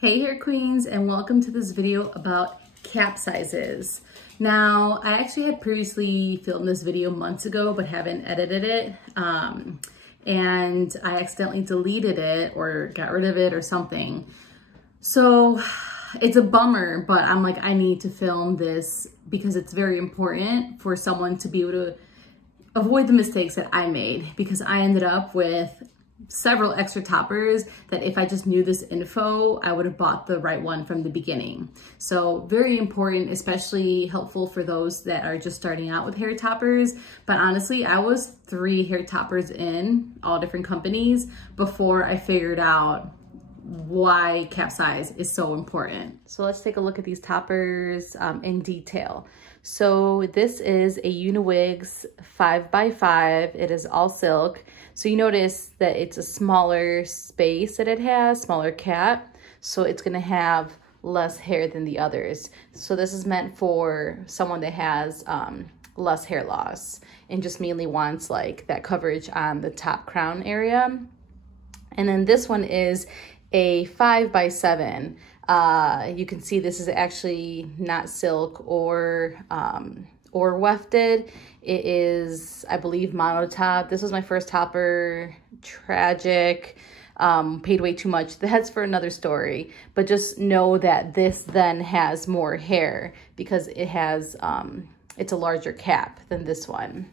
Hey hair queens, and welcome to this video about cap sizes. Now, I actually had previously filmed this video months ago, but haven't edited it. And I accidentally deleted it or got rid of it or something. So it's a bummer, but I'm like, I need to film this because it's very important for someone to be able to avoid the mistakes that I made, because I ended up with several extra toppers that if I just knew this info, I would have bought the right one from the beginning. So very important, especially helpful for those that are just starting out with hair toppers. But honestly, I was 3 hair toppers in, all different companies, before I figured out why cap size is so important. So let's take a look at these toppers in detail. So this is a Uniwigs 5x5. It is all silk. So you notice that it's a smaller space that it has, smaller cap. So it's gonna have less hair than the others. So this is meant for someone that has less hair loss and just mainly wants like that coverage on the top crown area. And then this one is a 5x7. You can see this is actually not silk or wefted. It is, I believe, monotop. This was my first topper. Tragic. Paid way too much. That's for another story. But just know that this then has more hair because it has it's a larger cap than this one.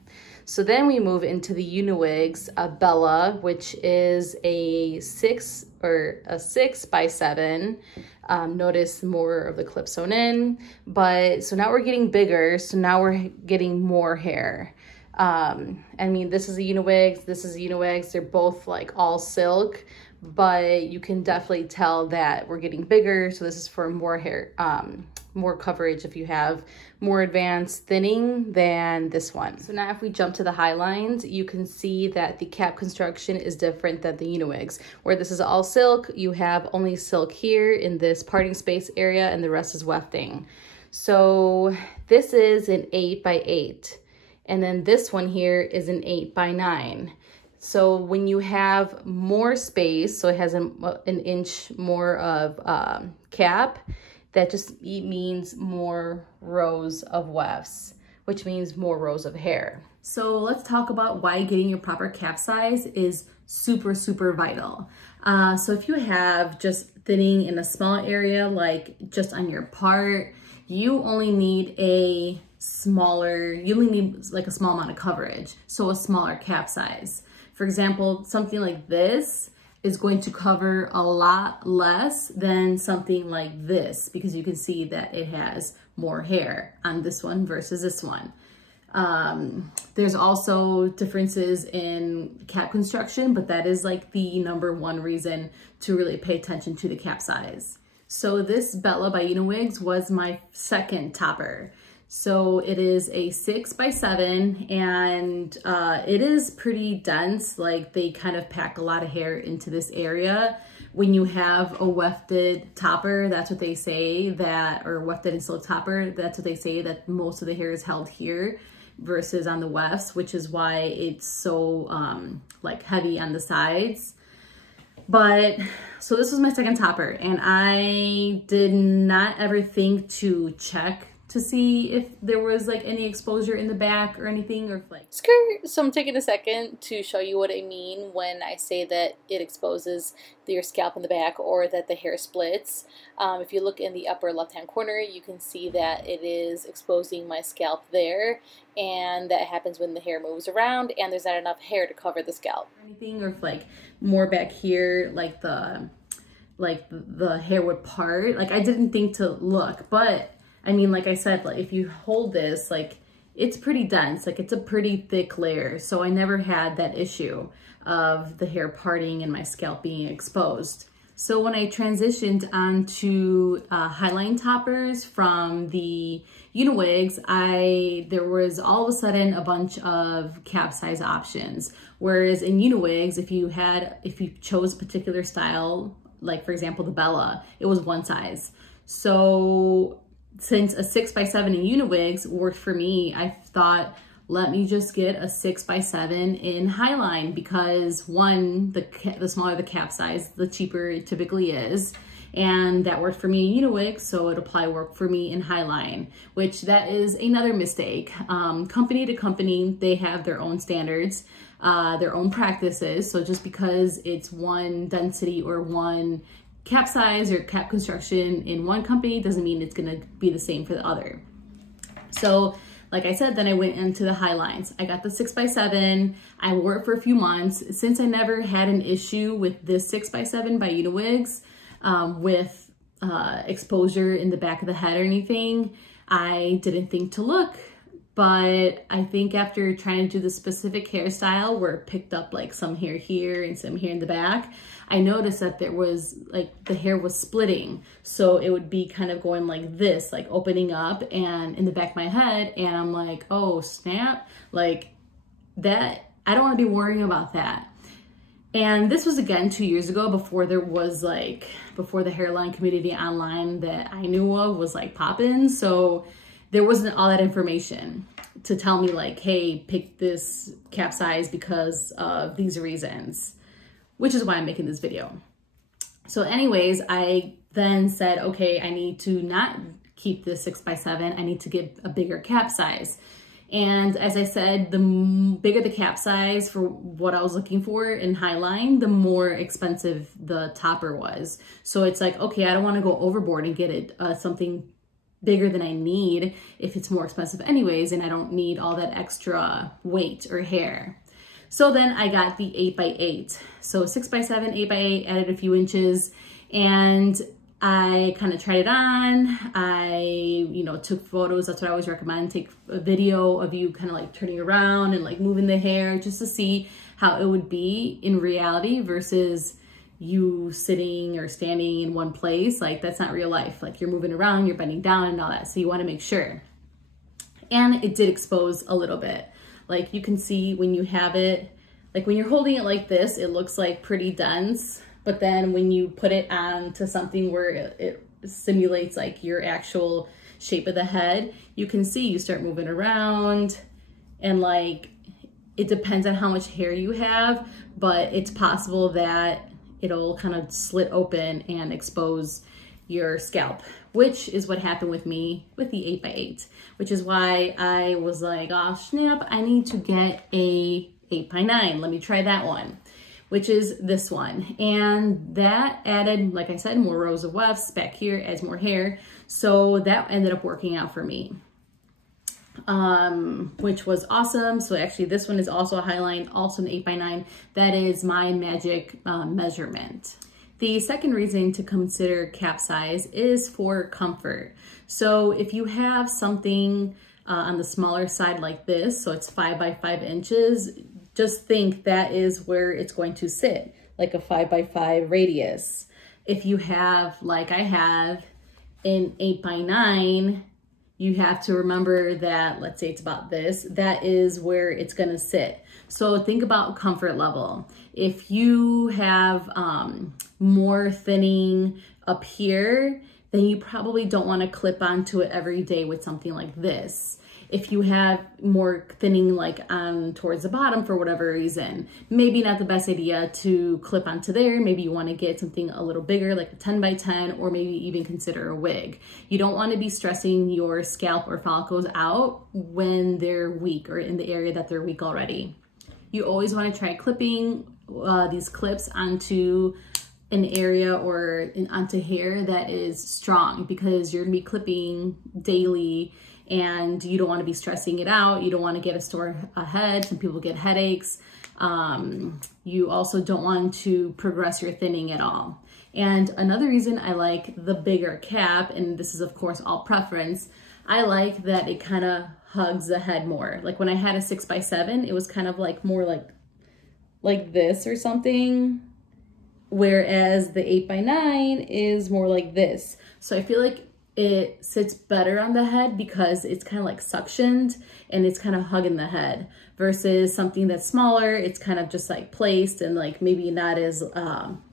So then we move into the Uniwigs Bella, which is a 6x7. Notice more of the clip sewn in, but so now we're getting bigger. So now we're getting more hair. I mean, this is a Uniwigs, this is a Uniwigs. They're both like all silk, but you can definitely tell that we're getting bigger. So this is for more hair, more coverage if you have more advanced thinning than this one. So now if we jump to the Highlines, you can see that the cap construction is different than the Uniwigs. Where this is all silk, you have only silk here in this parting space area and the rest is wefting. So this is an 8x8. And then this one here is an 8x9. So when you have more space, so it has an inch more of cap, that just means more rows of wefts, which means more rows of hair. So let's talk about why getting your proper cap size is super, super vital. So if you have just thinning in a small area, like just on your part, you only need a smaller, you only need like a small amount of coverage. So a smaller cap size. For example, something like this is going to cover a lot less than something like this, because you can see that it has more hair on this one versus this one. There's also differences in cap construction, but that is like the #1 reason to really pay attention to the cap size. So this Bella by Uniwigs was my second topper. So it is a 6x7 and it is pretty dense. Like they kind of pack a lot of hair into this area. When you have a wefted topper, that's what they say that, or wefted and silk topper, that's what they say that most of the hair is held here versus on the wefts, which is why it's so like heavy on the sides. But so this was my second topper and I did not ever think to check to see if there was like any exposure in the back or anything, or like skirt. So I'm taking a second to show you what I mean when I say that it exposes your scalp in the back or that the hair splits. If you look in the upper left hand corner, you can see that it is exposing my scalp there, and that happens when the hair moves around and there's not enough hair to cover the scalp. Anything, or if like more back here, like the hair would part. Like I didn't think to look, but I mean, like I said, like if you hold this, like it's pretty dense, like it's a pretty thick layer. So I never had that issue of the hair parting and my scalp being exposed. So when I transitioned onto Highline toppers from the Uniwigs, there was all of a sudden a bunch of cap size options. Whereas in Uniwigs, if you chose a particular style, like for example, the Bella, it was one size. So since a 6x7 in Uniwigs worked for me, I thought, let me just get a 6x7 in Highline, because one, the smaller the cap size, the cheaper it typically is. and that worked for me in Uniwig, so it'll probably work for me in Highline, which that is another mistake. Company to company, they have their own standards, their own practices. So just because it's one density or one cap size or cap construction in one company doesn't mean it's gonna be the same for the other. So like I said, then I went into the Highlines. I got the 6x7. I wore it for a few months. Since I never had an issue with this 6x7 by Uniwigs with exposure in the back of the head or anything, I didn't think to look. But I think after trying to do the specific hairstyle where it picked up like some hair here and some hair in the back, I noticed that there was like the hair was splitting. So it would be kind of going like this, like opening up and in the back of my head. And I'm like, oh snap, like that, I don't want to be worrying about that. And this was again 2 years ago, before there was like, before the hairline community online that I knew of was like popping. So there wasn't all that information to tell me like, hey, pick this cap size because of these reasons, which is why I'm making this video. So anyways, I then said, okay, I need to not keep this 6x7. I need to get a bigger cap size. And as I said, the bigger the cap size for what I was looking for in Highline, the more expensive the topper was. So it's like, okay, I don't want to go overboard and get it something bigger than I need if it's more expensive anyways, and I don't need all that extra weight or hair. So then I got the 8x8. So 6x7, 8x8, added a few inches, and I kind of tried it on. I, took photos. That's what I always recommend. Take a video of you kind of like turning around and like moving the hair just to see how it would be in reality versus you sitting or standing in one place. Like that's not real life. Like you're moving around, you're bending down and all that. So you want to make sure. And it did expose a little bit. Like you can see when you have it, like when you're holding it like this, it looks like pretty dense. But then when you put it onto something where it simulates like your actual shape of the head, you can see you start moving around, and like, it depends on how much hair you have, but it's possible that it'll kind of slit open and expose your scalp, which is what happened with me with the 8x8, which is why I was like, oh snap, I need to get a 8x9. Let me try that one, which is this one. And that added, like I said, more rows of wefts back here, adds more hair. So that ended up working out for me, which was awesome. So actually this one is also a Highline, also an 8x9. That is my magic measurement. The second reason to consider cap size is for comfort. So if you have something on the smaller side like this, so it's 5x5 inches, just think that is where it's going to sit, like a 5x5 radius. If you have, like I have, an 8x9, you have to remember that, let's say it's about this, that is where it's gonna sit. So think about comfort level. If you have more thinning up here, then you probably don't wanna clip onto it every day with something like this. If you have more thinning like on towards the bottom for whatever reason, maybe not the best idea to clip onto there. Maybe you want to get something a little bigger, like a 10x10, or maybe even consider a wig. You don't want to be stressing your scalp or follicles out when they're weak or in the area that they're weak already. You always want to try clipping these clips onto an area or onto hair that is strong, because you're going to be clipping daily and you don't want to be stressing it out. You don't want to get a sore head. Some people get headaches. You also don't want to progress your thinning at all. And another reason I like the bigger cap, and this is of course all preference, I like that it kind of hugs the head more. Like when I had a 6x7, it was kind of like more like this or something, whereas the 8x9 is more like this. So I feel like it sits better on the head because it's kind of like suctioned and it's kind of hugging the head, versus something that's smaller. It's kind of just like placed and like maybe not as,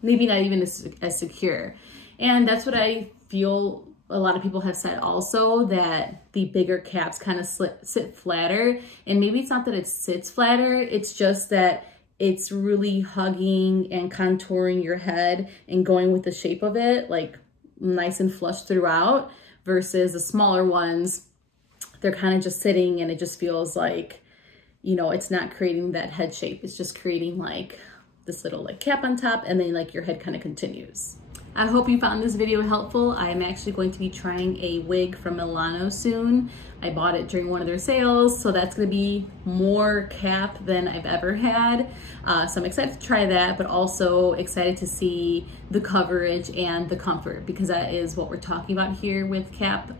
maybe not even as secure. And that's what I feel a lot of people have said also, that the bigger caps kind of sit flatter. And maybe it's not that it sits flatter, it's just that it's really hugging and contouring your head and going with the shape of it, like nice and flush throughout, versus the smaller ones, they're kind of just sitting and it just feels like, you know, it's not creating that head shape. It's just creating like this little like cap on top, and then like your head kind of continues. I hope you found this video helpful. I'm actually going to be trying a wig from Milano soon. I bought it during one of their sales, so that's gonna be more cap than I've ever had. So I'm excited to try that, but also excited to see the coverage and the comfort, because that is what we're talking about here with cap.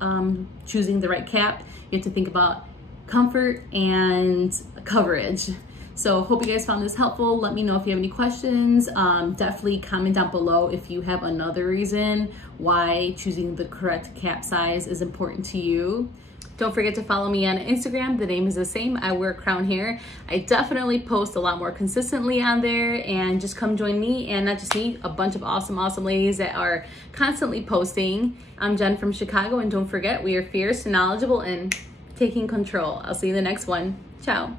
Choosing the right cap, you have to think about comfort and coverage. So hope you guys found this helpful. Let me know if you have any questions. Definitely comment down below if you have another reason why choosing the correct cap size is important to you. Don't forget to follow me on Instagram. The name is the same. I wear crown hair. I definitely post a lot more consistently on there, and just come join me, and not just me, a bunch of awesome ladies that are constantly posting. I'm Jen from Chicago, and don't forget, we are fierce, knowledgeable, and taking control. I'll see you in the next one. Ciao.